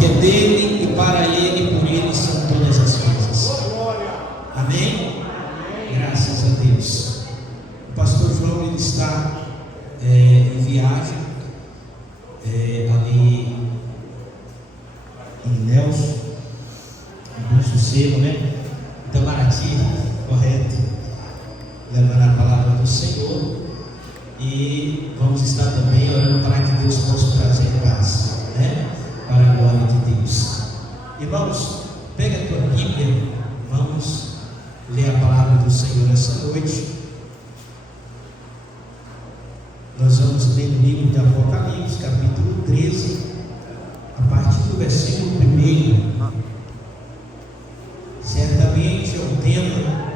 porque dele e para ele e por ele são todas as coisas. Amém? Graças a Deus. O pastor João, ele está em viagem ali em Nelson, em Bom Sossego, né? Itamaraty, correto, levando a palavra do Senhor. E vamos estar também orando para que Deus possa trazer paz, né? Para a glória de Deus. Irmãos, pega a tua Bíblia, vamos ler a palavra do Senhor essa noite. Nós vamos ler no livro de Apocalipse, capítulo 13, a partir do versículo 1. Certamente é um tema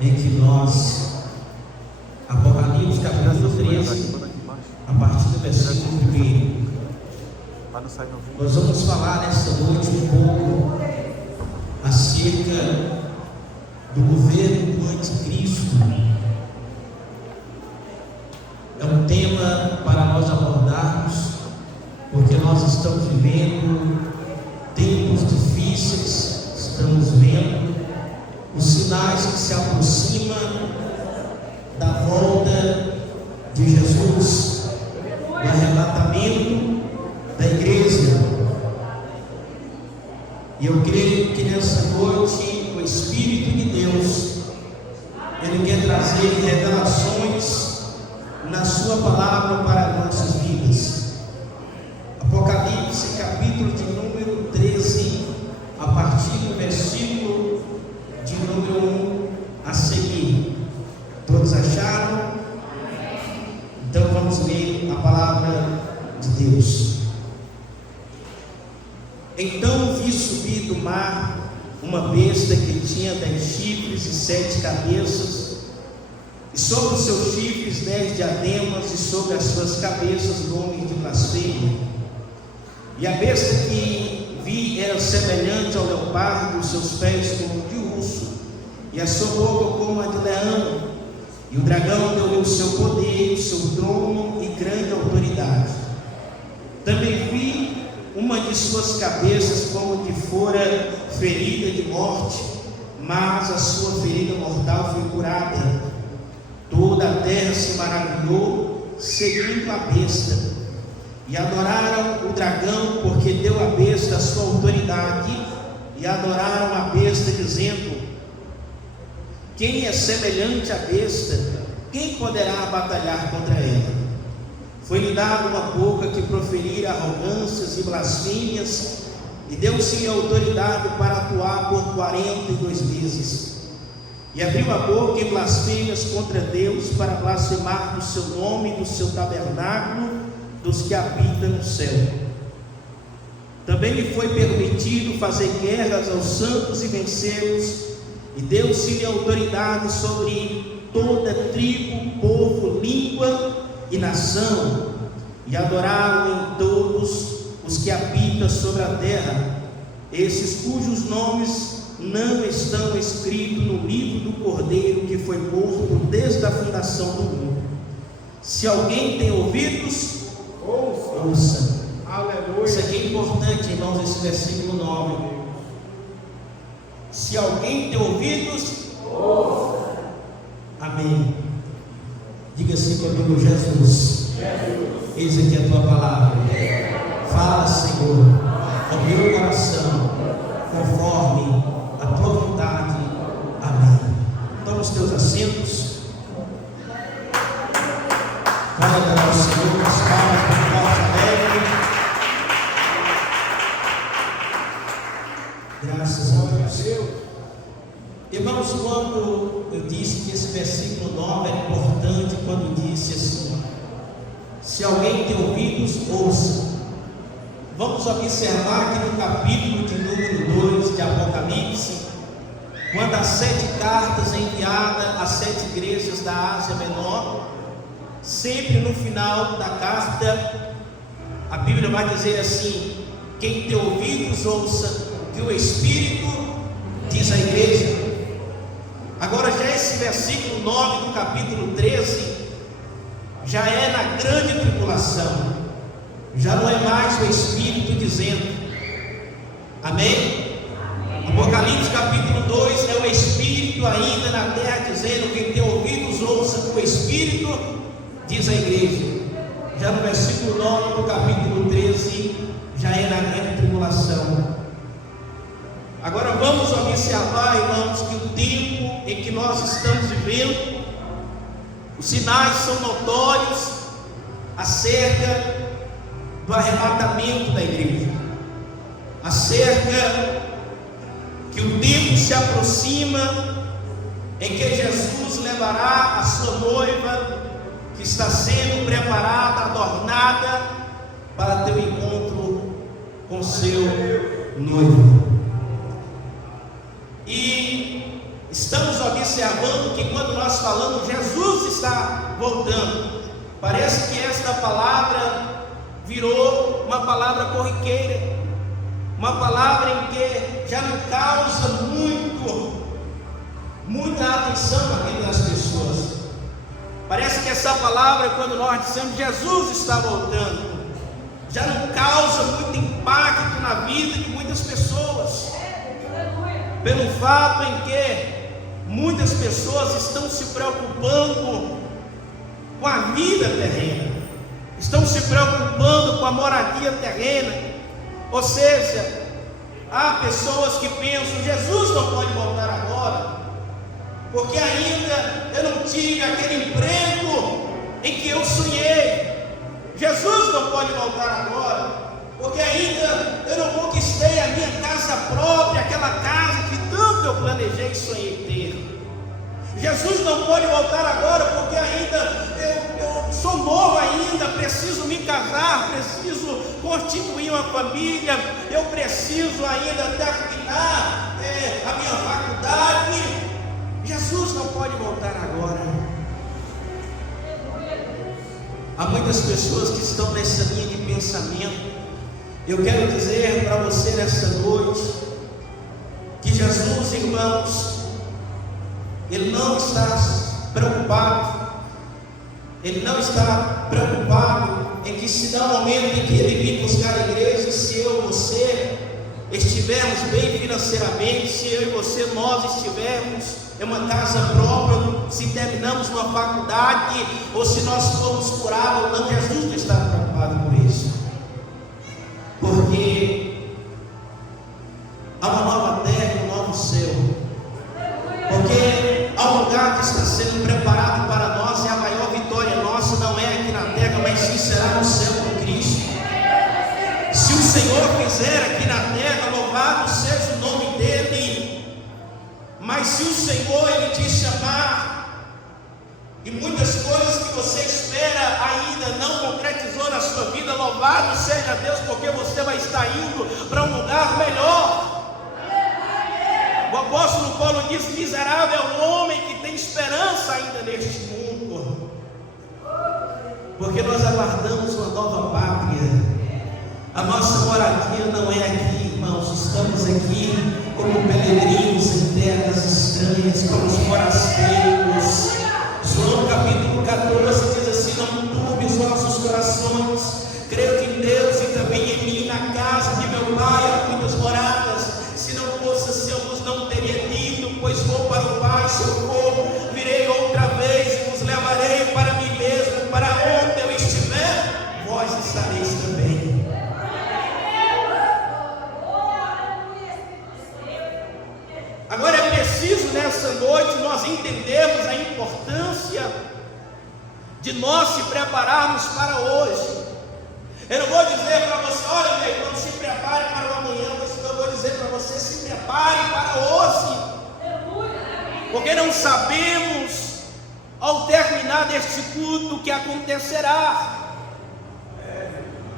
em que nós, Apocalipse, capítulo 13, a partir do versículo 1, nós vamos falar nesta noite um pouco acerca do governo do anticristo. É um tema para nós abordarmos, porque nós estamos vivendo tempos difíceis, estamos vendo os sinais que se aproximam da volta de Jesus, do arrebatamento da igreja. E eu creio que nessa noite o Espírito de Deus, Ele quer trazer revelações na sua palavra para nossas vidas. Apocalipse, capítulo de número 13, a partir do versículo de número 1 a seguir. Todos acharam? Então vamos ler a palavra de Deus. Então vi subir do mar uma besta que tinha 10 chifres e 7 cabeças, e sobre os seus chifres 10 diademas, e sobre as suas cabeças nomes de blasfêmia. E a besta que vi era semelhante ao leopardo, os seus pés como de urso, e a sua boca como a de leão. E o dragão deu-lhe o seu poder, o seu trono e grande autoridade. Também vi uma de suas cabeças como de fora ferida de morte, mas a sua ferida mortal foi curada. Toda a terra se maravilhou, seguindo a besta, e adoraram o dragão, porque deu à besta a sua autoridade, e adoraram a besta, dizendo: quem é semelhante à besta? Quem poderá batalhar contra ela? Foi-lhe dada uma boca que proferira arrogâncias e blasfêmias, e deu-se-lhe autoridade para atuar por 42 meses. E abriu a boca em blasfêmias contra Deus, para blasfemar do seu nome, do seu tabernáculo, dos que habitam no céu. Também lhe foi permitido fazer guerras aos santos e vencê-los, e deu-se-lhe autoridade sobre toda tribo, povo, língua e nação, e adoraram em todos os que habitam sobre a terra, esses cujos nomes não estão escritos no livro do Cordeiro, que foi morto desde a fundação do mundo. Se alguém tem ouvidos, ouça. Aleluia. Isso aqui é importante, irmãos, esse versículo 9. Se alguém tem ouvidos, ouça. Amém. Diga assim comigo: Jesus, eis aqui a tua palavra. Fala, Senhor, ao meu coração, conforme a tua vontade. Amém. Toma os teus assentos. Vamos dar ao Senhor as palmas para o nosso alegre. Graças a Deus. Irmãos, quando eu disse que esse versículo 9 era importante, quando disse assim: se alguém tem ouvidos, ouça. Vamos observar que no capítulo de número 2 de Apocalipse, quando as 7 cartas enviadas às 7 igrejas da Ásia Menor, sempre no final da carta, a Bíblia vai dizer assim: quem tem ouvidos, ouça o que o Espírito diz à igreja. Agora, já esse versículo 9 do capítulo 13, já é na grande tribulação, Já não é mais o Espírito dizendo. Amém? Apocalipse capítulo 2 é o Espírito ainda na terra dizendo: quem tem ouvidos ouça o Espírito diz a igreja. Já no versículo 9 do capítulo 13 já é na grande tribulação. Agora vamos observar, irmãos, que o tempo em que nós estamos vivendo, os sinais são notórios acerca do arrebatamento da igreja, acerca que o tempo se aproxima em que Jesus levará a sua noiva, que está sendo preparada, adornada, para ter um encontro com seu noivo. E estamos observando que quando nós falamos Jesus está voltando, parece que esta palavra virou uma palavra corriqueira, uma palavra em que já não causa muita atenção aqui nas pessoas. Parece que essa palavra, quando nós dizemos Jesus está voltando, já não causa muito impacto na vida de muitas pessoas, pelo fato em que muitas pessoas estão se preocupando com a vida terrena, estão se preocupando com a moradia terrena. Ou seja, há pessoas que pensam: Jesus não pode voltar agora, porque ainda eu não tive aquele emprego em que eu sonhei. Jesus não pode voltar agora, porque ainda eu não conquistei a minha casa própria, aquela casa que tanto eu planejei e sonhei ter. Jesus não pode voltar agora, porque ainda eu sou novo ainda, preciso me casar, preciso constituir uma família, eu preciso ainda terminar a minha faculdade. Jesus não pode voltar agora. Há muitas pessoas que estão nessa linha de pensamento. Eu quero dizer para você nessa noite que Jesus, irmãos, Ele não está preocupado. Ele não está preocupado em que, se dá um momento em que Ele vir buscar a igreja, se eu e você estivermos bem financeiramente, se eu e você nós estivermos em uma casa própria, se terminamos uma faculdade, ou se nós formos curados ou não, Jesus não está preocupado com isso, porque há uma nova terra e um novo céu, porque há um lugar que está sendo preparado para nós, e a maior vitória nossa não é aqui na terra, mas sim será no céu com Cristo. Se o Senhor fizer aqui na terra, louvado seja o nome dEle. Mas se o Senhor Ele te chamar, e muitas coisas que você espera ainda não concretizou na sua vida, louvado seja Deus, porque você vai estar indo para um lugar melhor. O apóstolo Paulo diz: miserável é o homem que tem esperança ainda neste mundo, porque nós aguardamos uma nova pátria. A nossa moradia não é aqui, irmãos. Estamos aqui como peregrinos em terras estranhas, como os forasteiros. João capítulo 14 diz assim: não turbe os nossos corações, creio em Deus e também em mim. Na casa de meu Pai há muitas moradas. Se não fosse assim, eu vos não teria dito, pois vou para o Pai. Se eu for, virei outra vez e vos levarei para mim mesmo, para onde eu estiver, vós estareis também. Agora é preciso nessa noite nós entendermos a importância de nós se prepararmos para hoje. Eu não vou dizer para você: olha, meu irmão, se prepare para o amanhã, mas eu vou dizer para você: se prepare para hoje, porque não sabemos ao terminar deste culto o que acontecerá,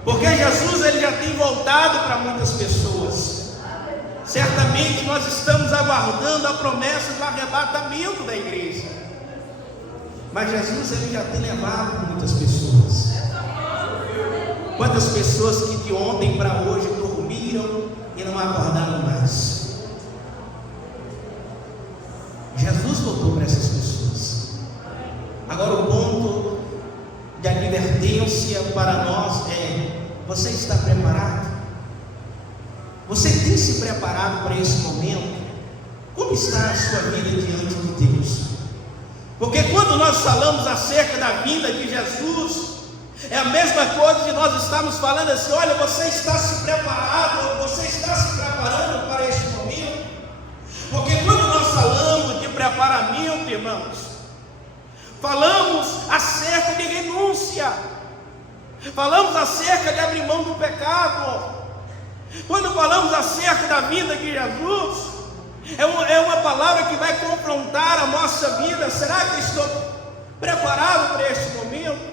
porque Jesus Ele já tem voltado para muitas pessoas. Certamente nós estamos aguardando a promessa do arrebatamento da igreja, mas Jesus Ele já tem levado muitas pessoas. Quantas pessoas que de ontem para hoje dormiram e não acordaram mais? Jesus voltou para essas pessoas. Agora o ponto de advertência para nós é: Você está preparado? Você tem se preparado para esse momento? Como está a sua vida diante de Deus? Porque quando nós falamos acerca da vinda de Jesus, é a mesma coisa que nós estamos falando assim: olha, você está se preparado, você está se preparando para este momento? Porque quando nós falamos de preparamento, irmãos, falamos acerca de renúncia, falamos acerca de abrir mão do pecado. Quando falamos acerca da vinda de Jesus, é uma palavra que vai confrontar a nossa vida. Será que eu estou preparado para este momento?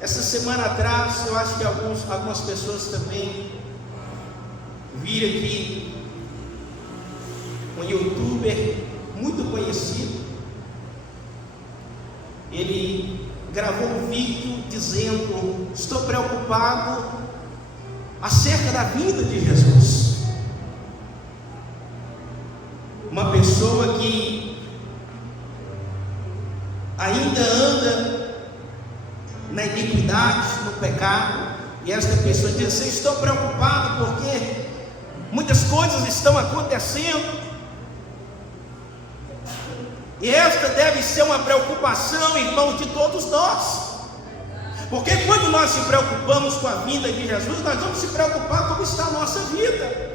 Essa semana atrás, eu acho que algumas pessoas também viram aqui um youtuber muito conhecido. Ele gravou um vídeo dizendo: estou preocupado acerca da vinda de Jesus. Uma pessoa que ainda anda na iniquidade, no pecado, e esta pessoa diz assim: estou preocupado porque muitas coisas estão acontecendo, e esta deve ser uma preocupação, irmãos, de todos nós, porque quando nós se preocupamos com a vinda de Jesus, nós vamos se preocupar como está a nossa vida,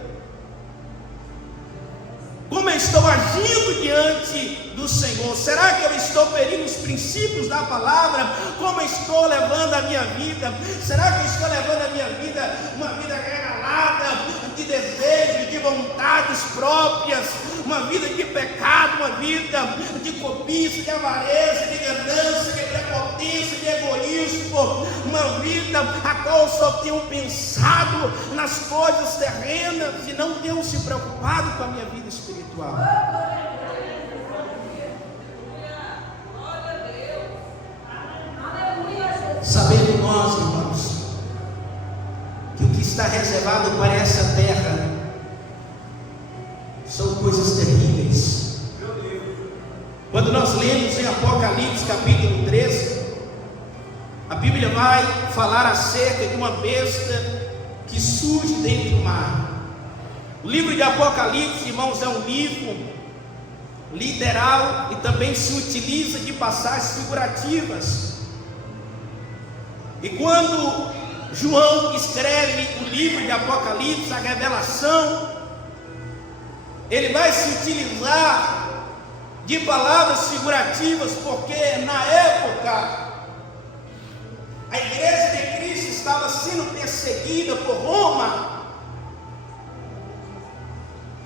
como eu estou agindo diante do Senhor. Será que eu estou ferindo os princípios da palavra? Como eu estou levando a minha vida? Será que eu estou levando a minha vida uma vida regalada de desejos, de vontades próprias, uma vida de pecado, uma vida de cobiça, de avareza, de ganância, de prepotência, de egoísmo, uma vida a qual eu só tenho pensado nas coisas terrenas e não tenho se preocupado com a minha vida espiritual? Sabendo nós, irmãos, que o que está reservado para essa terra são coisas terríveis. Quando nós lemos em Apocalipse capítulo 13, a Bíblia vai falar acerca de uma besta que surge dentro do mar. O livro de Apocalipse, irmãos, é um livro literal e também se utiliza de passagens figurativas. E quando João escreve o livro de Apocalipse, a revelação, ele vai se utilizar de palavras figurativas, porque na época a igreja de Cristo estava sendo perseguida por Roma.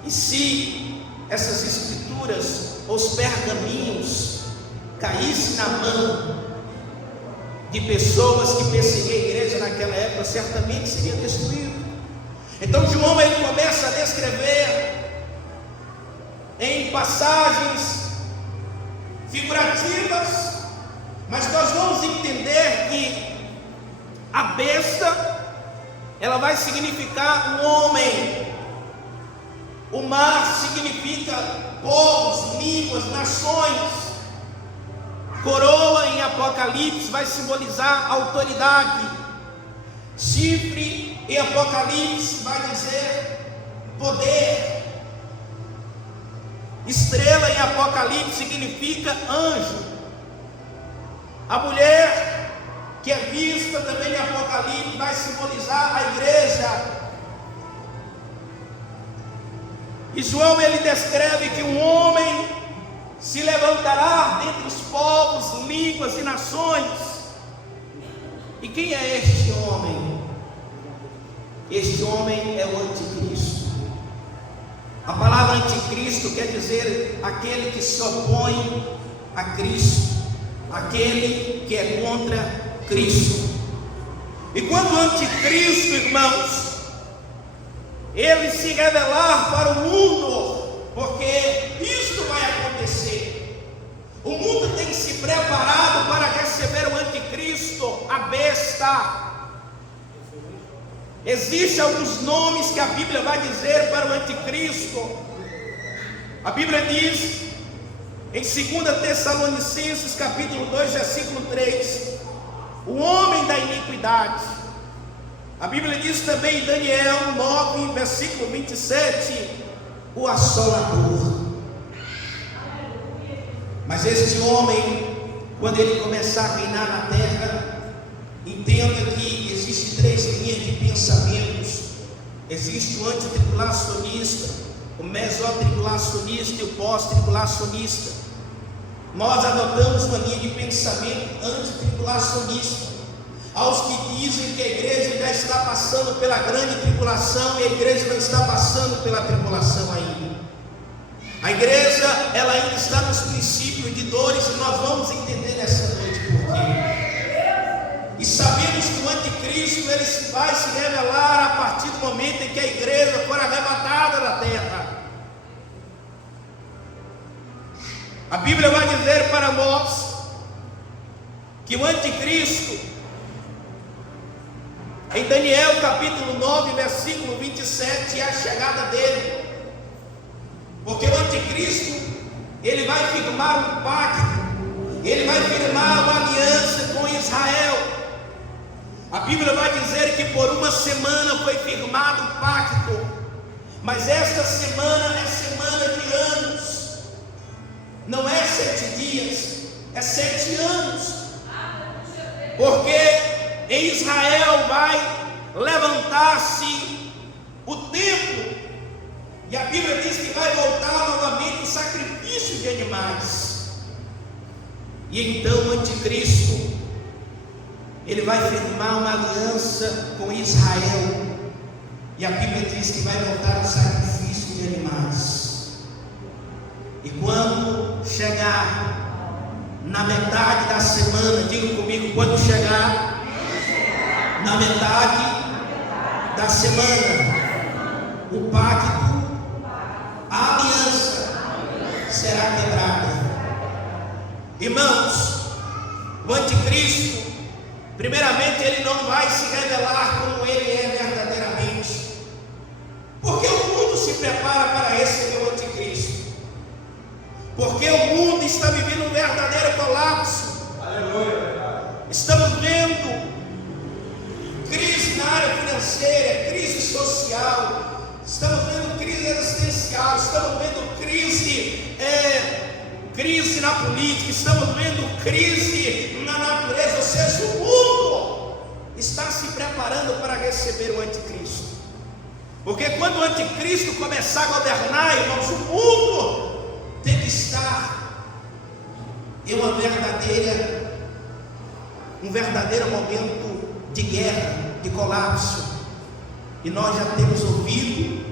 E se essas escrituras, os pergaminhos, caíssem na mão de pessoas que perseguiam a igreja naquela época, certamente seria destruído. Então João, ele começa a descrever em passagens figurativas, mas nós vamos entender que a besta, ela vai significar um homem. O mar significa povos, línguas, nações. Coroa em Apocalipse vai simbolizar autoridade. Chifre em Apocalipse vai dizer poder. Estrela em Apocalipse significa anjo. A mulher que é vista também em Apocalipse vai simbolizar a igreja. E João, ele descreve que um homem se levantará dentre os povos, línguas e nações. E quem é este homem? Este homem é o anticristo. A palavra anticristo quer dizer aquele que se opõe a Cristo, aquele que é contra Cristo. E quando o anticristo, irmãos, ele se revelar para o mundo, porque isto vai acontecer. O mundo tem se preparado para receber o anticristo, a besta. Existem alguns nomes que a Bíblia vai dizer para o anticristo. A Bíblia diz em 2 Tessalonicenses capítulo 2, versículo 3: o homem da iniquidade. A Bíblia diz também em Daniel 9, versículo 27, o assolador. Mas este homem, quando ele começar a reinar na terra, entenda que existem 3 linhas de pensamentos. Existe o antitribulacionista, o mesotribulacionista e o pós-tribulacionista. Nós adotamos uma linha de pensamento antitribulacionista, aos que dizem que a igreja já está passando pela grande tribulação e a igreja não está passando pela tribulação ainda. A igreja, ela ainda está nos princípios de dores, e nós vamos entender nessa noite por quê. E sabemos que o anticristo, ele vai se revelar a partir do momento em que a igreja for arrebatada da terra. A Bíblia vai dizer para nós que o anticristo, em Daniel capítulo 9, versículo 27, é a chegada dele. Porque o anticristo, ele vai firmar um pacto, ele vai firmar uma aliança com Israel. A Bíblia vai dizer que por uma semana foi firmado o pacto, mas esta semana é semana de anos. Não é 7 dias, é 7 anos. Porque em Israel vai levantar-se o templo, e a Bíblia diz que vai voltar novamente o sacrifício de animais. E então o anticristo, ele vai firmar uma aliança com Israel, e a Bíblia diz que vai voltar o sacrifício de animais. E quando chegar na metade da semana, diga comigo, quando chegar na metade da semana, o pacto, a aliança será quebrada. Irmãos, o anticristo, primeiramente, ele não vai se revelar como ele é verdadeiramente, porque o mundo se prepara para receber o anticristo. Porque o mundo está vivendo um verdadeiro colapso. Aleluia. Estamos vendo crise na área financeira, crise social, estamos vendo crise existencial, estamos vendo crise na política, estamos vendo crise na natureza. Ou seja, o mundo está se preparando para receber o anticristo. Porque quando o anticristo começar a governar, irmãos, o mundo tem que estar em um verdadeiro momento de guerra, de colapso. E nós já temos ouvido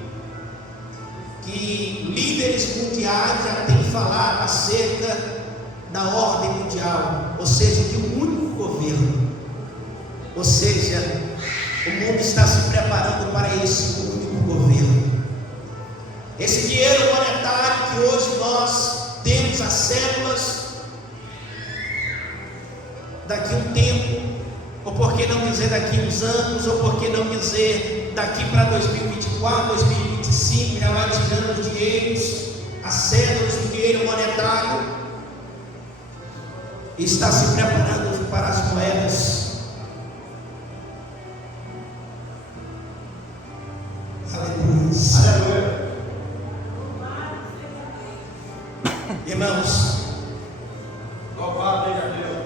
que líderes mundiais já têm falado acerca da ordem mundial, ou seja, de um único governo. Ou seja, o mundo está se preparando para esse único governo. Esse dinheiro monetário que hoje nós temos, as cédulas, daqui a um tempo, ou por que não dizer daqui a uns anos, ou por que não dizer daqui para 2024, 2025, já vai tirando os dinheiros, as cédulas, o dinheiro monetário, e está se preparando para as moedas. Aleluia. Aleluia. Irmãos, louvado seja Deus.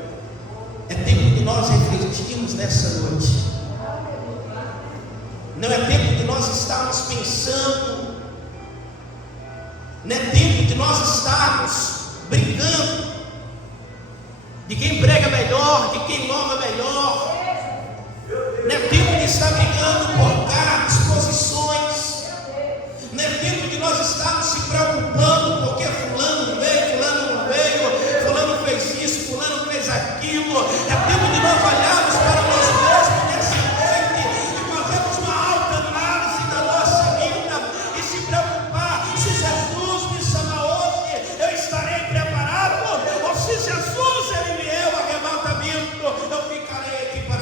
É tempo de nós refletirmos nessa noite. Não é tempo de nós estarmos pensando, não é tempo de nós estarmos brincando de quem prega melhor, de quem louva melhor. Não é tempo de estar brigando por cargos, posições. Não é tempo de nós estarmos se preocupando porque fulano não veio, fulano não veio, fulano fez isso, fulano fez aquilo. É tempo de nós olharmos para nós mesmos nessa noite e fazermos uma autoanálise da nossa vida e se preocupar: se Jesus me chamar hoje, eu estarei preparado? Ou se Jesus ele vier ao arrebatamento, eu ficarei aqui para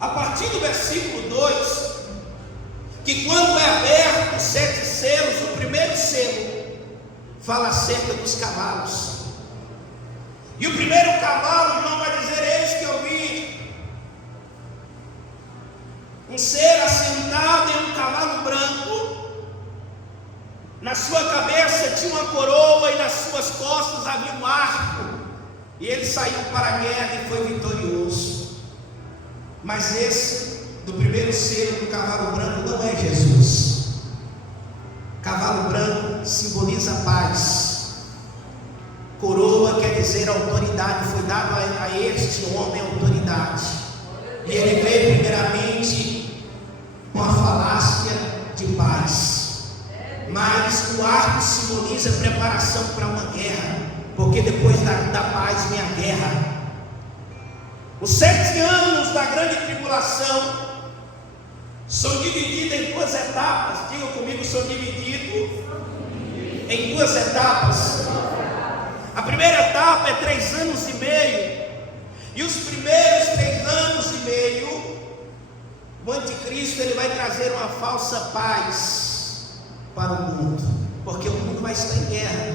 a partir do versículo 2, que quando é aberto os 7 selos, o primeiro selo fala acerca dos cavalos. E o primeiro cavalo, João vai dizer: eis que eu vi um ser assentado em um cavalo branco, na sua cabeça tinha uma coroa e nas suas costas havia um arco, e ele saiu para a guerra e foi vitorioso. Mas esse do primeiro selo do cavalo branco não é Jesus. Cavalo branco simboliza paz. Coroa quer dizer autoridade. Foi dado a este homem autoridade. E ele veio primeiramente com a falácia de paz. Mas o arco simboliza preparação para uma guerra, porque depois da paz vem a guerra. Os 7 anos da grande tribulação são divididos em 2 etapas. Diga comigo, são divididos em 2 etapas. A primeira etapa é 3 anos e meio. E os primeiros 3 anos e meio, o anticristo ele vai trazer uma falsa paz para o mundo, porque o mundo vai estar em guerra.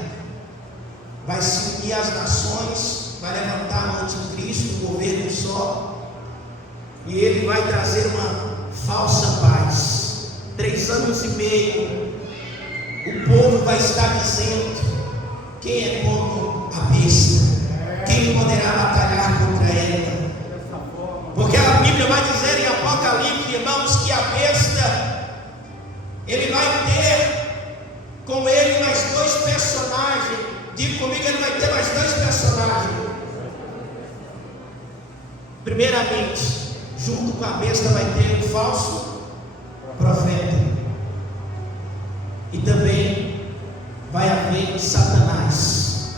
Vai se unir às nações, vai levantar o anticristo, um governo só, e ele vai trazer uma falsa paz. 3 anos e meio, o povo vai estar dizendo: quem é como a besta? Quem poderá batalhar contra ela? Porque a Bíblia vai dizer em Apocalipse, irmãos, que a besta, ele vai ter com ele mais 2 personagens. Diga comigo, ele vai ter mais 2 personagens. Primeiramente, junto com a besta vai ter um falso profeta. E também vai haver Satanás.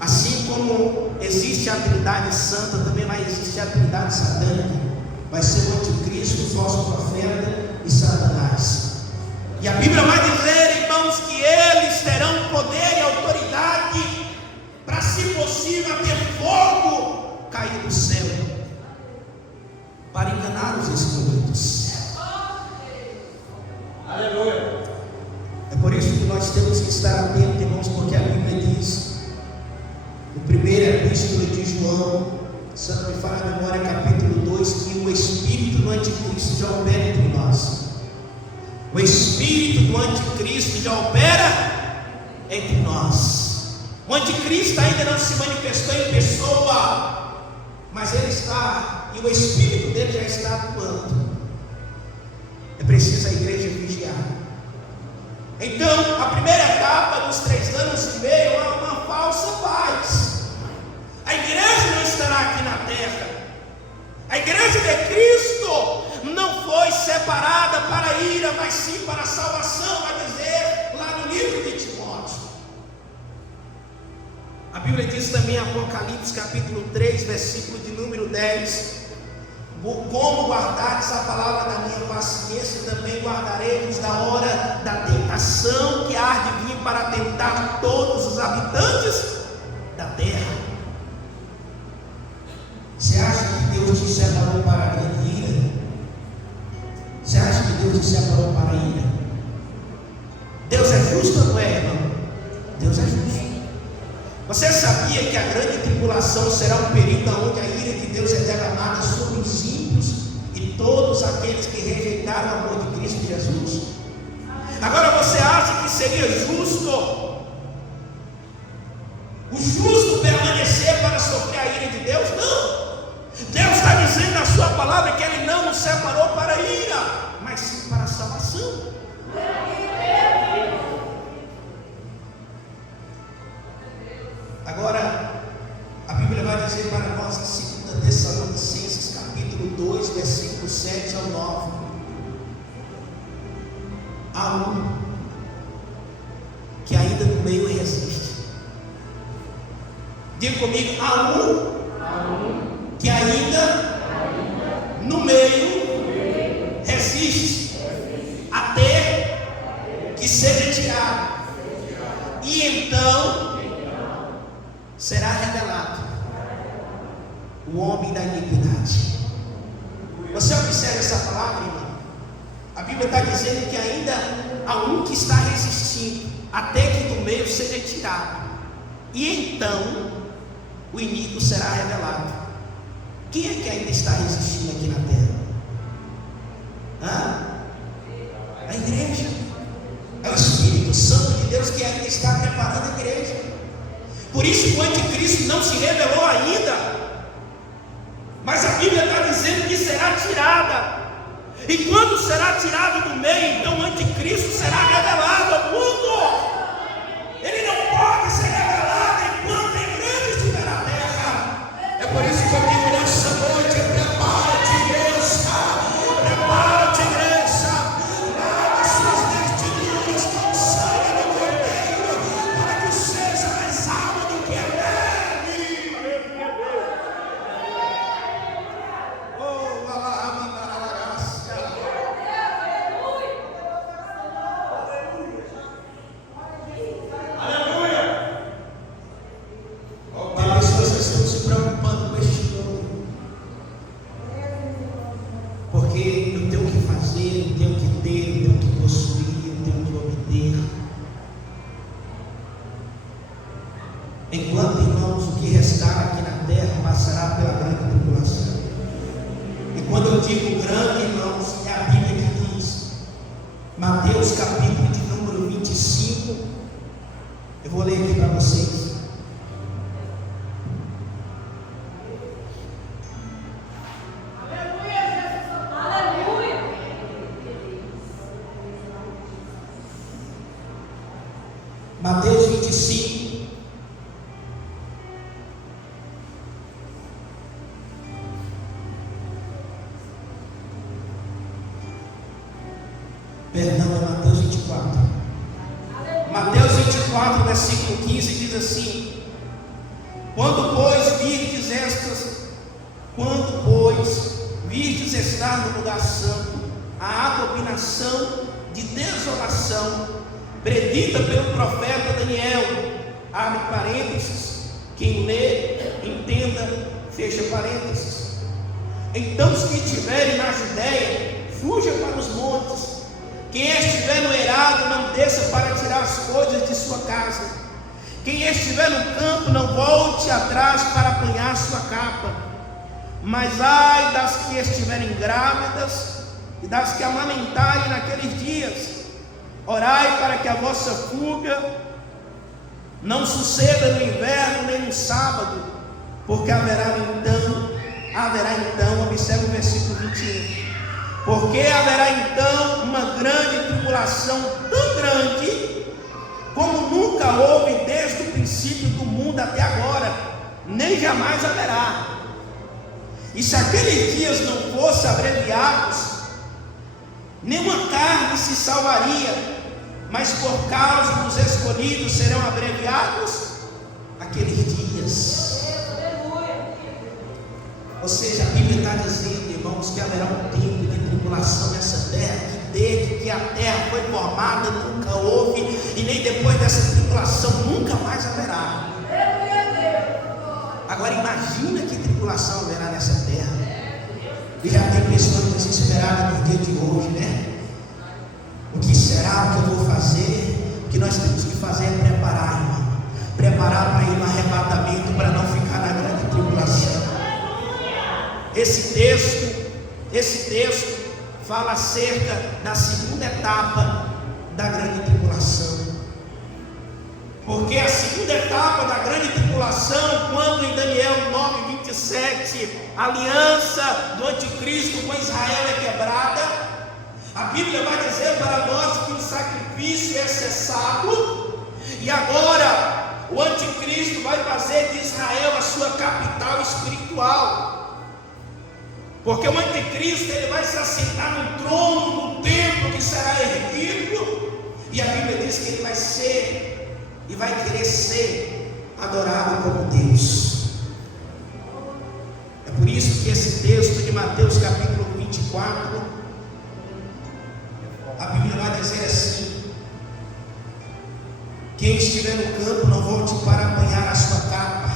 Assim como existe a Trindade Santa, também vai existir a Trindade Satânica. Vai ser o anticristo, o falso profeta e Satanás. E a Bíblia vai dizer, irmãos, que eles terão poder e autoridade para, se possível, ter fogo cair do céu, para enganar os escolhidos. Aleluia. É por isso que nós temos que estar atentos, irmãos, porque a Bíblia diz, no primeiro epístola de João, se não me falha a memória, capítulo 2, que o espírito do anticristo já opera entre nós. O espírito do anticristo já opera entre nós. O anticristo ainda não se manifestou em pessoa, mas ele está, e o espírito dele já está atuando. É preciso a igreja vigiar. Então, a primeira etapa dos 3 anos e meio é uma falsa paz. A igreja não estará aqui na terra. A igreja de Cristo não foi separada para a ira, mas sim para a salvação, vai dizer lá no livro de Timóteo. A Bíblia diz também em Apocalipse capítulo 3, versículo de número 10: como guardares a palavra da minha paciência, também guardarei-vos da hora da tentação que há de vir para tentar todos os habitantes da terra. Você acha que Deus te separou para a grande ira? Você acha que Deus te separou para a ira? Deus é justo ou não é, irmão? Deus é justo. Você sabia que a grande tribulação será um período onde a ira de Deus é derramada sobre os ímpios e todos aqueles que rejeitaram o amor de Cristo Jesus? Agora você acha que seria justo o justo permanecer para sofrer a ira de Deus? Não! Deus está dizendo na sua palavra que Ele não nos separou para a ira, mas sim para a salvação. Agora, a Bíblia vai dizer para nós em 2 Tessalonicenses capítulo 2, versículo 7 ao 9: há um que ainda no meio resiste. Diga comigo, há um que ainda no meio resiste até que seja tirado, e então será revelado o homem da iniquidade. observe essa palavra, irmão. A Bíblia está dizendo que ainda há um que está resistindo, até que do meio seja tirado. E então o inimigo será revelado. Quem é que ainda está resistindo aqui na terra? A igreja. É o Espírito Santo de Deus que ainda está preparando a igreja. Por isso que o anticristo não se revelou ainda. Mas a Bíblia está dizendo que será tirada. E quando será tirado do meio, então o anticristo será revelado ao mundo. Ele não pode ser revelado enquanto a igreja estiver na terra. É por isso que eu digo nessa noite: prepara-te, igreja. Prepara-te, igreja. Lave suas vestiduras com sangue do Cordeiro, para que seja mais alma do que a neve. Oh, eu tenho que fazer, eu tenho que ter, eu tenho que possuir, eu tenho que obter. Enquanto, irmãos, o que restar aqui na terra passará pela grande tribulação. E quando eu digo grande, irmãos, é a Bíblia que diz, Mateus capítulo de número 25, eu vou ler aqui para vocês. Mateus 25, perdão, é Mateus 24. Mateus 24, versículo 15 diz assim: quando pois virdes estar no lugar santo, a abominação de desolação predita pelo profeta Daniel, abre parênteses, quem lê, entenda, fecha parênteses. Então os que estiverem na Judéia, fujam para os montes. Quem estiver no eirado, não desça para tirar as coisas de sua casa. Quem estiver no campo, não volte atrás para apanhar sua capa. Mas ai das que estiverem grávidas e das que amamentarem naqueles dias. Orai para que a vossa fuga não suceda no inverno nem no sábado, porque haverá então, observe o versículo 21, porque haverá então uma grande tribulação, tão grande, como nunca houve desde o princípio do mundo até agora, nem jamais haverá. E se aqueles dias não fossem abreviados, nenhuma carne se salvaria, mas por causa dos escolhidos serão abreviados aqueles dias. Ou seja, a Bíblia está dizendo, irmãos, que haverá um tempo de tribulação nessa terra, que desde que a terra foi formada nunca houve, e nem depois dessa tribulação nunca mais haverá. Agora imagina que tribulação haverá nessa terra. E já tem pessoas desesperadas no dia de hoje, né? O que será? O que eu vou fazer? O que nós temos que fazer é preparar, irmão. Preparar para ir no arrebatamento, para não ficar na grande tribulação. Esse texto fala acerca da segunda etapa da grande tribulação. Porque a segunda etapa da grande tribulação, quando em Daniel 9:27, a aliança do anticristo com Israel é quebrada, a Bíblia vai dizer para nós que o sacrifício é cessado, e agora o anticristo vai fazer de Israel a sua capital espiritual. Porque o anticristo ele vai se assentar no trono do templo que será erguido, e a Bíblia diz que ele vai ser e vai querer ser adorado como Deus. É por isso que esse texto de Mateus capítulo 24, a Bíblia vai dizer assim: quem estiver no campo não volte para apanhar a sua capa.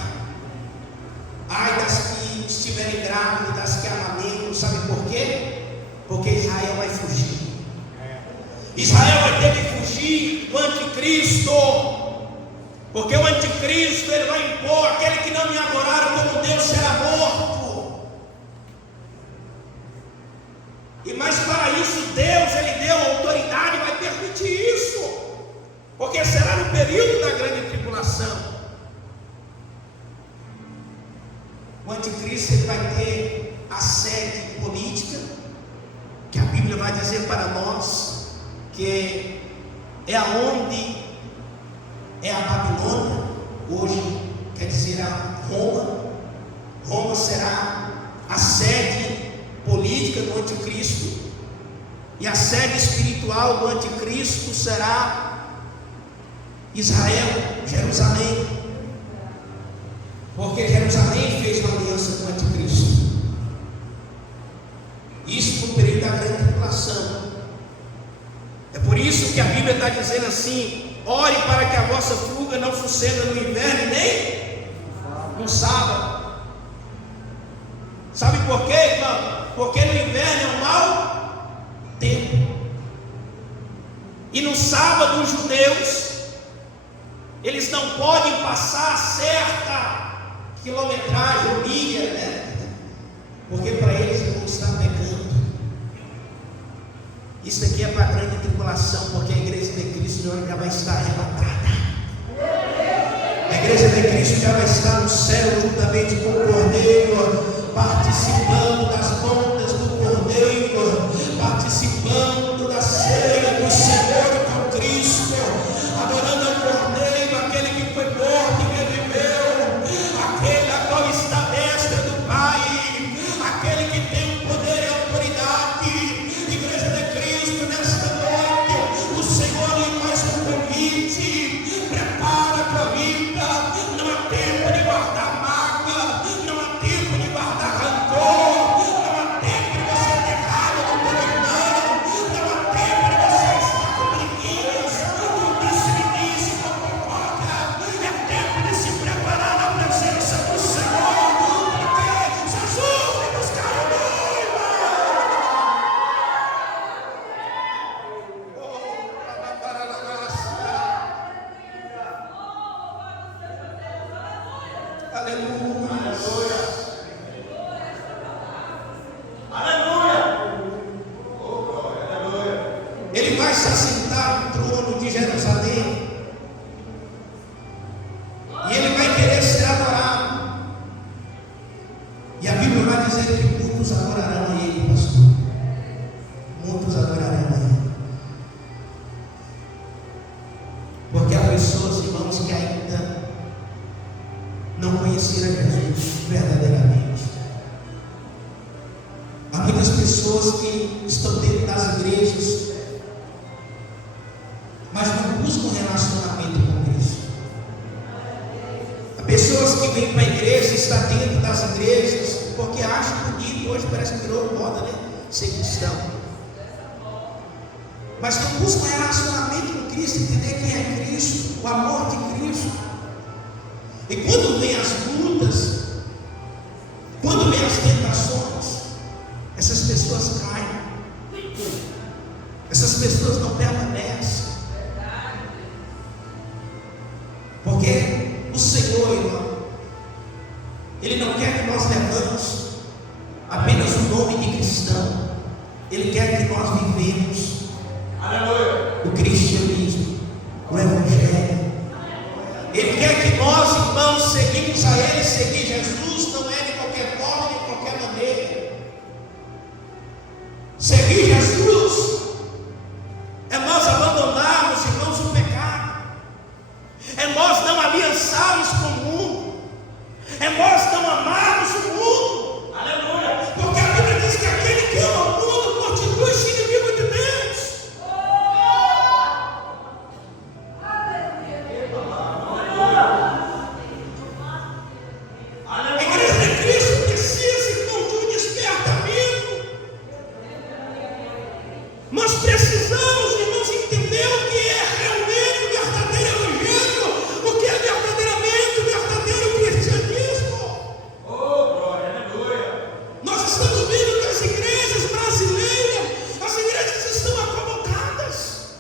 Ai das que estiverem grávidas, das que amamentam. Sabe por quê? Israel vai ter que fugir do anticristo, porque o anticristo ele vai impor: aquele que não me adorar como Deus será morto. E mas para isso Deus ele deu autoridade, vai permitir isso, porque será no período da grande tribulação. O anticristo ele vai ter a sede política, que a Bíblia vai dizer para nós que é aonde é a Babilônia, hoje quer dizer a Roma. Roma será a sede política do anticristo, e a sede espiritual do anticristo será Israel, Jerusalém, porque Jerusalém fez uma aliança com o anticristo. Isso no período da grande tribulação. É por isso que a Bíblia está dizendo assim: ore para que a vossa fuga não suceda no inverno nem no sábado. Sabe por quê, irmão? Porque no inverno é um mau tempo, e no sábado os judeus eles não podem passar certa quilometragem, milha, né? Porque para eles vão estar pecando. Isso aqui é para a grande tribulação, porque a igreja de Cristo já vai estar arrebatada. A igreja de Cristo já vai estar no céu juntamente com o Cordeiro, participando das bodas do Cordeiro, participando da ceia do Senhor com Cristo, adorando ao Cordeiro, aquele que foi morto e reviveu, aquele a qual está à destra do Pai, aquele que tem o poder e a autoridade. Igreja de Cristo, nesta noite o Senhor lhe faz um convite: prepara a tua vida. Não há tempo de guardar mágoa, não há tempo de guardar rancor, não há tempo de você ter raiva do teu irmão, não há tempo de você estar com briguinhas, com disse-me-disse, com fofoca. É tempo de se preparar na presença do Senhor, porque Jesus vai buscar a noiva. Aleluia. Ele vai se assentar no trono de Jerusalém, e ele vai querer ser adorado. E a Bíblia vai dizer que muitos adorarão a ele, pastor. Muitos adorarão a ele. Porque há pessoas, irmãos, que ainda não conheceram Jesus verdadeiramente. Há muitas pessoas que estão dentro das igrejas, mas não buscam relacionamento com Cristo. Há pessoas que vêm para a igreja, estão dentro das igrejas, porque acham bonito. Hoje parece que virou moda, né? Ser cristão. Mas não buscam relacionamento com Cristo, entender quem é Cristo, o amor de Cristo. E quando vem as lutas, quando vem as tentações, essas pessoas caem, essas pessoas não permanecem, porque o Senhor, irmão, Ele não quer que nós levamos apenas o nome de cristão, Ele quer que nós vivemos o cristianismo, o evangelho. Ele quer que nós, irmãos, seguimos a Ele. Seguir Jesus não é de qualquer forma, de qualquer maneira. Seguir Jesus é nós abandonarmos, irmãos, o pecado, é nós não aliançarmos com o mundo, é nós não amarmos o mundo. Aleluia! Porque a Bíblia diz que aquele que ama o mundo constitui-se inimigo de Deus. A igreja de Cristo precisa, irmão, de um despertamento. Nós precisamos, irmãos, entender o que é realmente o verdadeiro evangelho, o que é verdadeiramente o verdadeiro cristianismo. Oh, glória, aleluia! Nós estamos vendo que as igrejas brasileiras, as igrejas estão acomodadas.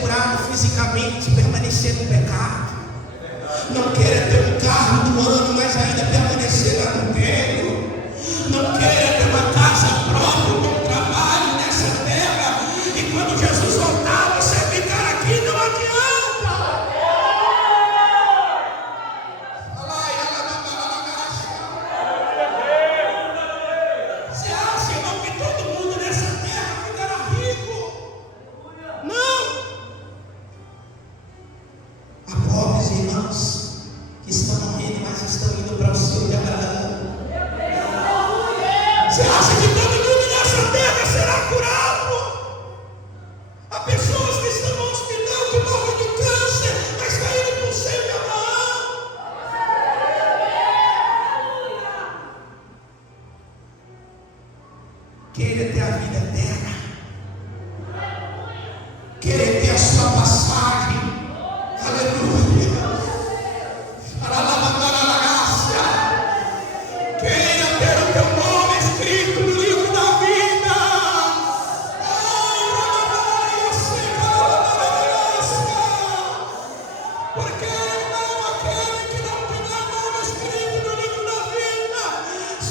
ser curado fisicamente, permanecer no pecado. Não queira ter um carro do ano, mas ainda permanecer lá no tempo. Não queira ter uma casa própria, um trabalho nessa terra. E quando Jesus voltar, você ficar aqui, não adianta. Você acha, irmão, que todo mundo nessa terra ficará rico? Não. Há pobres irmãos que estão morrendo, mas estão indo para o céu de Abraão. Você acha que todo mundo nessa terra será curado? Há pessoas que estão no hospital que morrem de câncer, mas caíram para o céu de Abraão. Queira ter a vida eterna, querer ter a sua passagem. Aleluia. Queira ter o teu nome escrito no livro da vida. Porque não aquele que não tem o nome escrito no livro da vida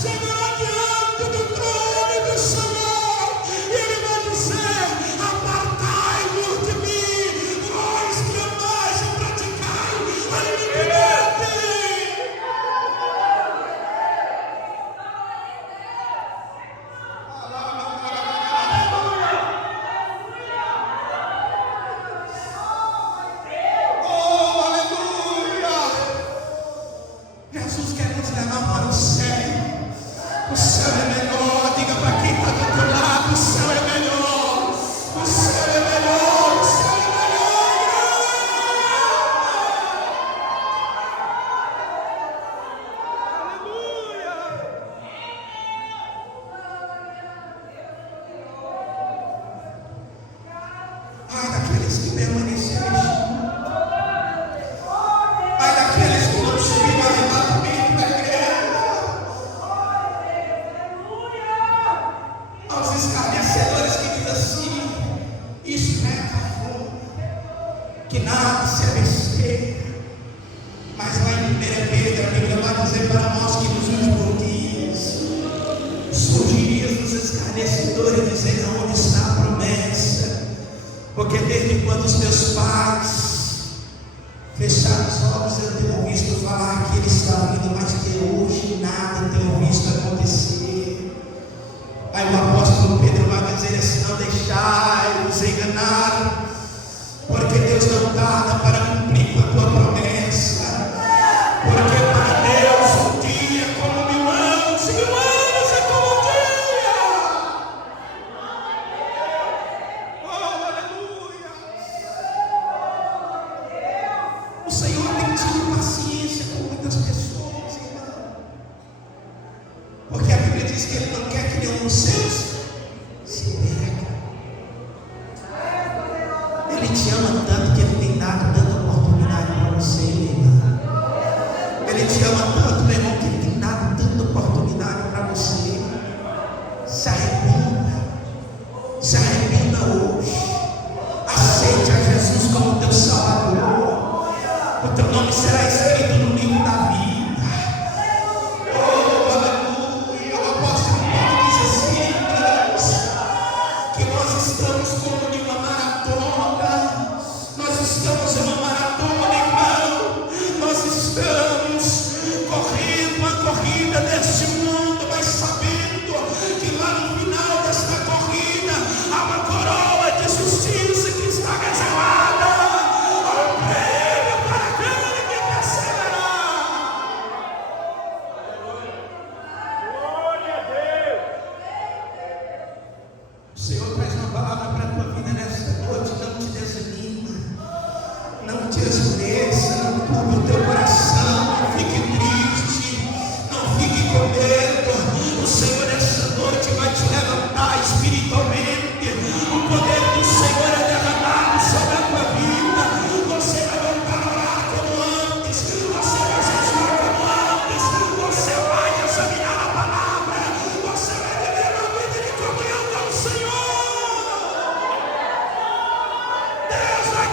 chegará diante do trono do Senhor e ele vai dizer: apartai-vos de mim, vós que amais e praticai a iniquidade. Oh, aleluia! Jesus quer nos levar para o céu. O céu é melhor. Diga para quem está do outro lado: o céu é melhor. O céu é melhor. O céu é melhor. Aleluia! Ai daqueles que permanecerem. Ai daqueles que não subiram arrebatamento da igreja. Aos escarnecedores que dizem assim: isso não é café, que nada se é besteira. Mas lá em 1 Pedro, a Bíblia vai dizer para nós que nos últimos dias surgiriam os escarnecedores dizendo: onde está a promessa? Porque desde quando os teus pais fecharam os olhos, eu tenho visto falar que ele está vindo, mas que hoje nada tenho visto acontecer. Aí o apóstolo Pedro vai dizer assim: não deixai-vos enganar, porque Deus não tarda para cumprir com a tua promessa. Porque para Deus um dia é como 1000 anos, e 1000 anos é como um dia. Oh, aleluia! O Senhor tem tido paciência com muitas pessoas, irmão. Porque a Bíblia diz que Ele não quer que nenhum dos seus se perca. Ele te ama tanto que Ele tem dado tanta oportunidade para você, meu irmão. Ele te ama tanto, meu irmão, que Ele tem dado tanta oportunidade para você. Se arrependa. Se arrependa hoje. Aceite a Jesus como teu Salvador. O teu nome será escrito no livro da vida. Oh, aleluia. O apóstolo Paulo diz assim, irmãos, que nós estamos como em uma maratona. Nós estamos em uma maratona, irmão. Nós estamos correndo uma corrida deste mundo, mas sabendo que lá no final desta corrida há uma coroa de justiça que está reservada ao prêmio para aquele que perseverar.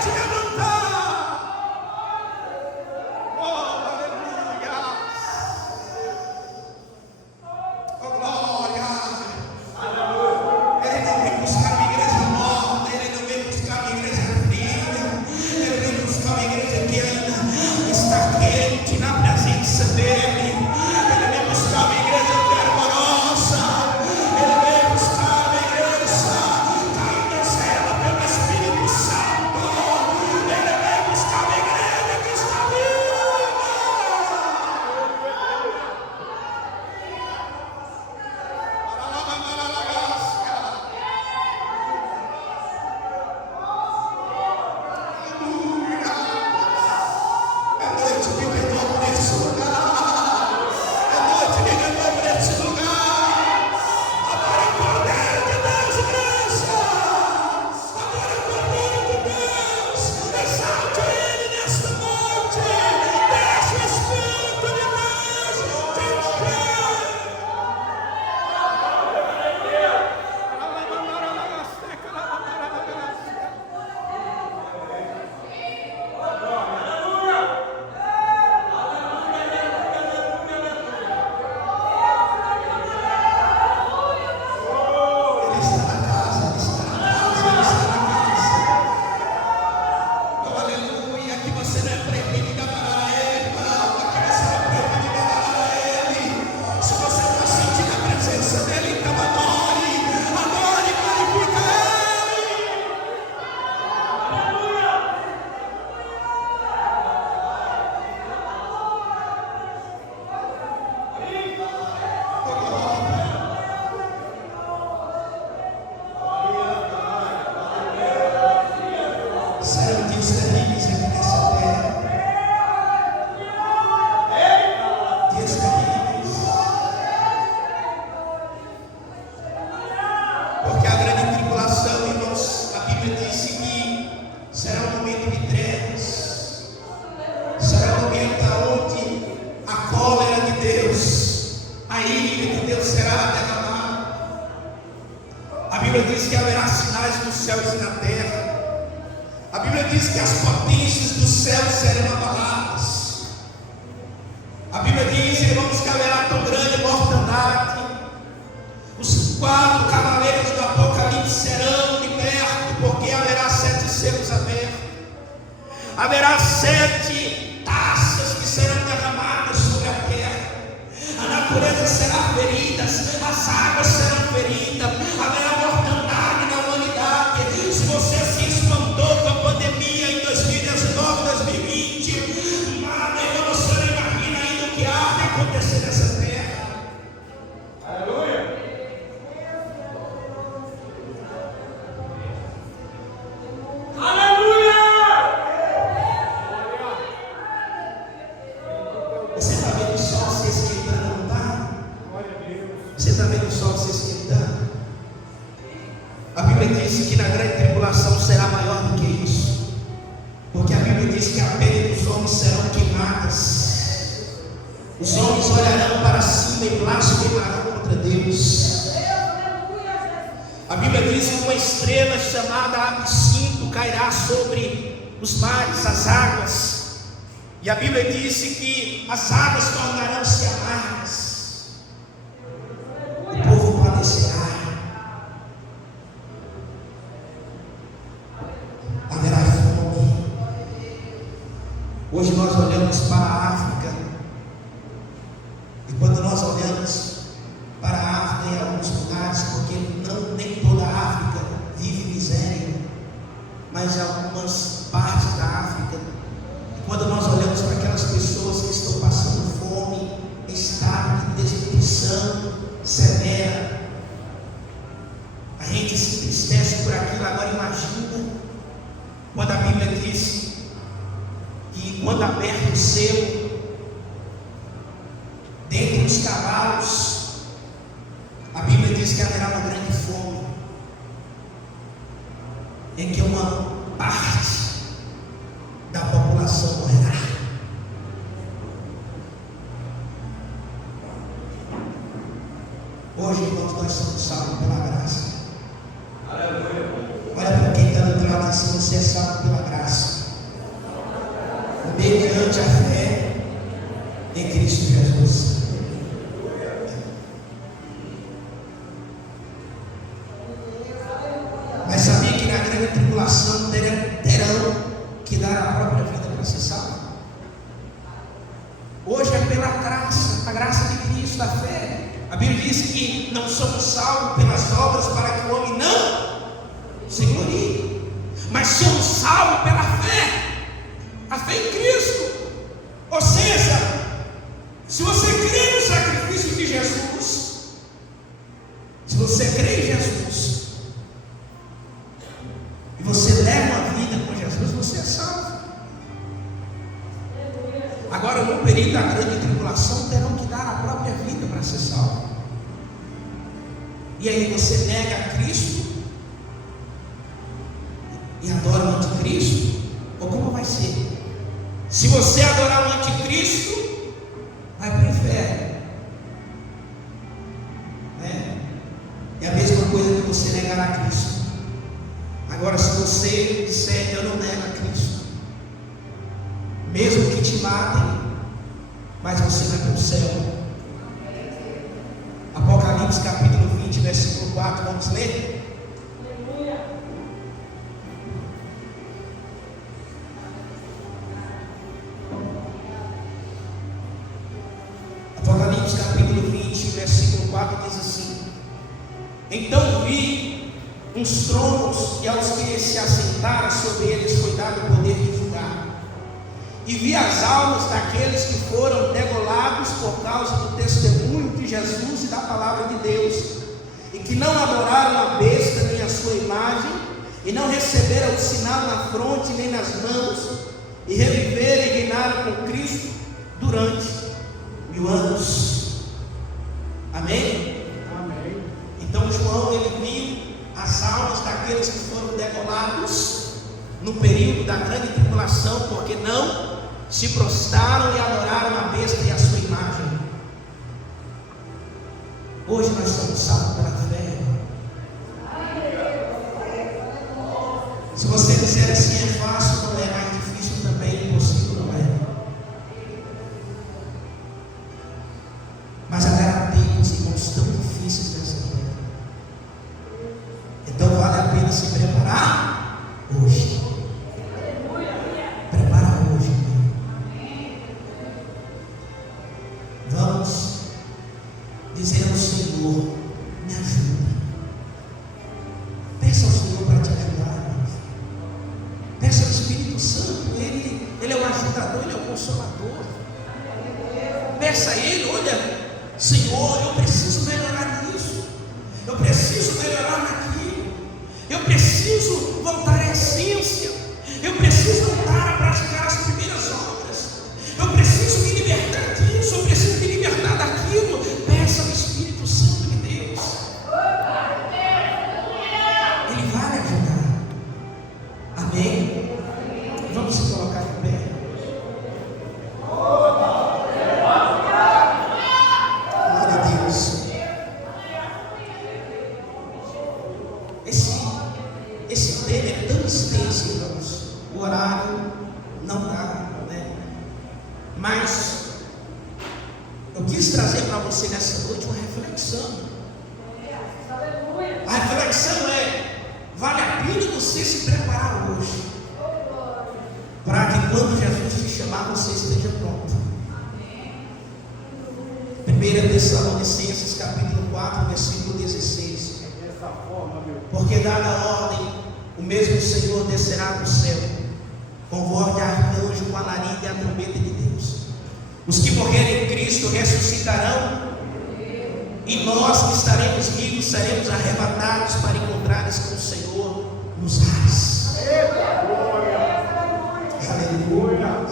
te levantar. Oh, aleluia. Oh, glória. Ele não vem buscar uma igreja morta, ele não vem buscar uma igreja fria, ele vem buscar uma igreja que ainda está quente na presença dele. Ele vem buscar uma igreja fervorosa, ele vem buscar uma igreja ainda zela pelo Espírito Santo, ele vem buscar uma igreja que está viva. É noite de renovo nesse lugar. É noite de renovo nesse lugar. Agora é o poder de Deus, igreja. Agora é o poder de Deus. Exalte Ele nesta noite. Deixa o Espírito de Deus te encher. Ele está na casa, ele está na casa, ele está na casa. Oh, aleluia, que você não é proibido de adorar a Ele, Paulo, que você não é proibido de adorar a Ele. Se você está sentindo a presença dEle, então adore, adore, glorifica Ele. Serão dias terríveis aqui nessa terra. Dias terríveis. Porque a grande tribulação, irmãos, a Bíblia disse que será um momento de trevas. Será um momento onde a cólera de Deus, a ira de Deus será derramada. A Bíblia diz que haverá sinais nos céus e na terra. A Bíblia diz que as potências do céu serão abaladas. A Bíblia diz, irmãos, que haverá tão grande mortandade. Os 4 cavaleiros do Apocalipse serão libertos, porque haverá 7 selos abertos. Haverá 7 taças que serão derramadas sobre a terra. A natureza será ferida, as águas serão feridas. Haverá mortandade na humanidade. Se você se espantou com a pandemia em 2019, 2020, mas irmão, você não imagina ainda o que há de acontecer nessa terra. Aleluia. Você está vendo o sol se esquentando, não está? Você está vendo o sol se esquentando? A Bíblia diz que na grande tribulação será maior do que isso, porque a Bíblia diz que a pele dos homens serão queimadas. Os homens olharão para cima e blasfemarão contra Deus. A Bíblia diz que uma estrela chamada Absinto cairá sobre os mares, as águas. E a Bíblia disse que as águas tornarão-se amargas. O povo padecerá. Haverá fome. Hoje nós olhamos para a África. E quando nós olhamos para a África em alguns lugares, porque nem toda a África vive miséria, mas em algumas partes da África, quando nós olhamos para aquelas pessoas que estão passando fome, estado de destruição severa, a gente se entristece por aquilo. Agora imagina quando a Bíblia diz que quando aberto o selo, dentre os cavalos, a Bíblia diz que haverá uma grande fome, em que uma parte da população morrerá. Hoje, irmãos, nós somos salvos pela graça. Aleluia. Olha para quem está do outro lado assim, você é salvo pela graça. mediante a fé em Cristo Jesus. Mas sabia que na grande tribulação terão que dar a própria vida para ser salvo? Hoje é pela graça, a graça de Cristo, a fé. A Bíblia diz que não somos salvos pelas obras para que o homem não se glorie, mas somos salvos pela fé, a fé em Cristo. Ou seja, se você crê no sacrifício de Jesus, se você crê em Jesus, e você leva a vida com Jesus, você é salvo. Agora, no período da grande tribulação, terão que dar a própria vida para ser salvo. E aí você nega a Cristo e adora o anticristo? Ou como vai ser? Se você adorar o anticristo, vai para o inferno, né? É a mesma coisa que você negar a Cristo. Agora, se você disser eu não nego a Cristo, mesmo que te matem, mas você vai para o céu. Apocalipse capítulo 20, versículo 4, vamos ler? Apocalipse capítulo 20, versículo 4 diz assim: então vi uns tronos, e aos que se assentaram sobre eles foi dado o poder de julgar. E vi as almas daqueles que foram degolados por causa do testemunho de Jesus e da palavra de Deus, e que não adoraram a besta nem a sua imagem, e não receberam o sinal na fronte nem nas mãos, e reviveram e reinaram com Cristo durante 1000 anos. Amém? Amém. Então João, ele viu as almas daqueles que foram degolados no período da grande tribulação, porque não se prostraram e adoraram a besta e a sua imagem. Hoje nós somos salvos pela fé. Se você disser assim é fácil, não é, mais difícil também, impossível não é. Mas haverá tempos e irmãos tão difíceis nessa terra. Então vale a pena se preparar hoje. Prepara hoje. Vamos dizer ao Senhor: me ajuda. Peça ao Senhor para te ajudar. Peça ao Espírito Santo. Ele é o ajudador, Ele é o consolador. Peça a Ele: olha, Senhor, eu preciso melhorar nisso, eu preciso melhorar naquilo, eu preciso voltar à essência, eu preciso voltar a praticar as primeiras obras, eu preciso me libertar disso, eu preciso me libertar daquilo. Peça ao Espírito Santo de Deus, Ele vai me ajudar. Amém? Vamos se colocar em pé. Glória a Deus. Esse tema é tão extenso, irmãos. O horário não dá, né? Mas eu quis trazer para você nessa noite uma reflexão. A reflexão é: vale a pena você se preparar hoje, para que quando Jesus te chamar, você esteja pronto. 1 Tessalonicenses capítulo 4, versículo 16. Porque dada a ordem, o mesmo Senhor descerá do céu, com voz de arcanjo, com a laringa e a trombeta de Deus. Os que morrerem em Cristo ressuscitarão, e nós que estaremos vivos seremos arrebatados para encontrares com o Senhor nos ares. Aleluia.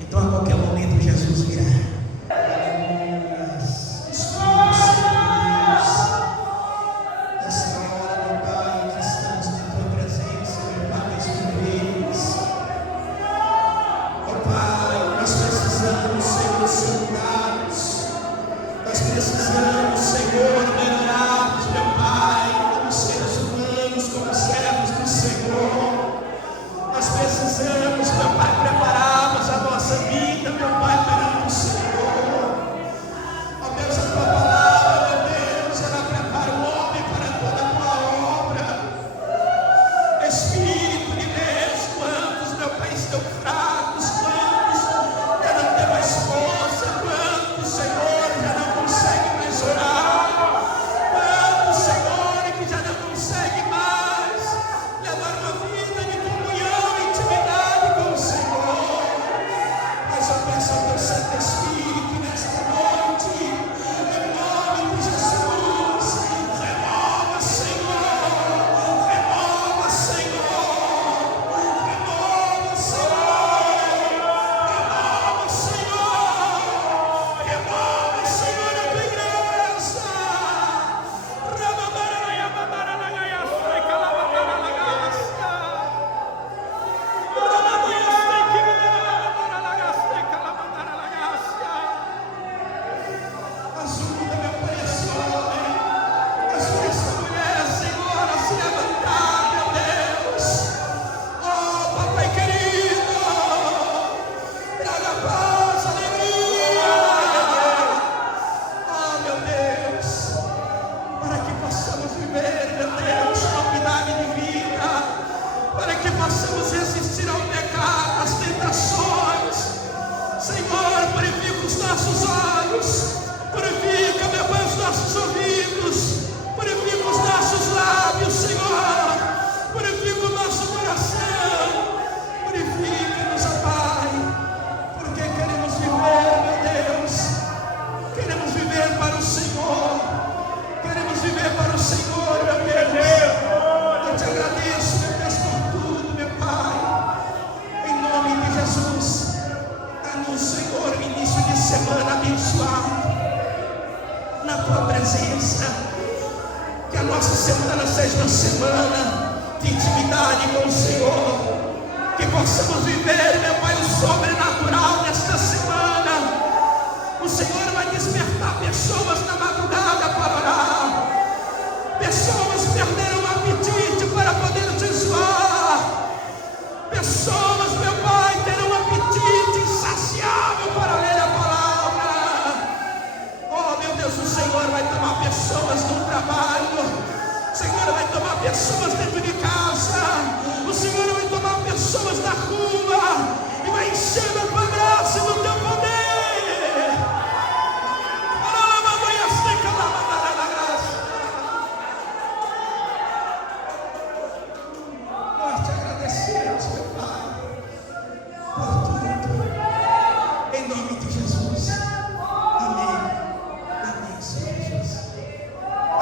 Então a qualquer momento Jesus virá. Precisamos, Senhor, melhorarmos, meu Pai, como seres humanos, como servos do Senhor. Nós presença. Que a nossa semana seja uma semana de intimidade com o Senhor. Que possamos viver, meu Pai, o sobrenatural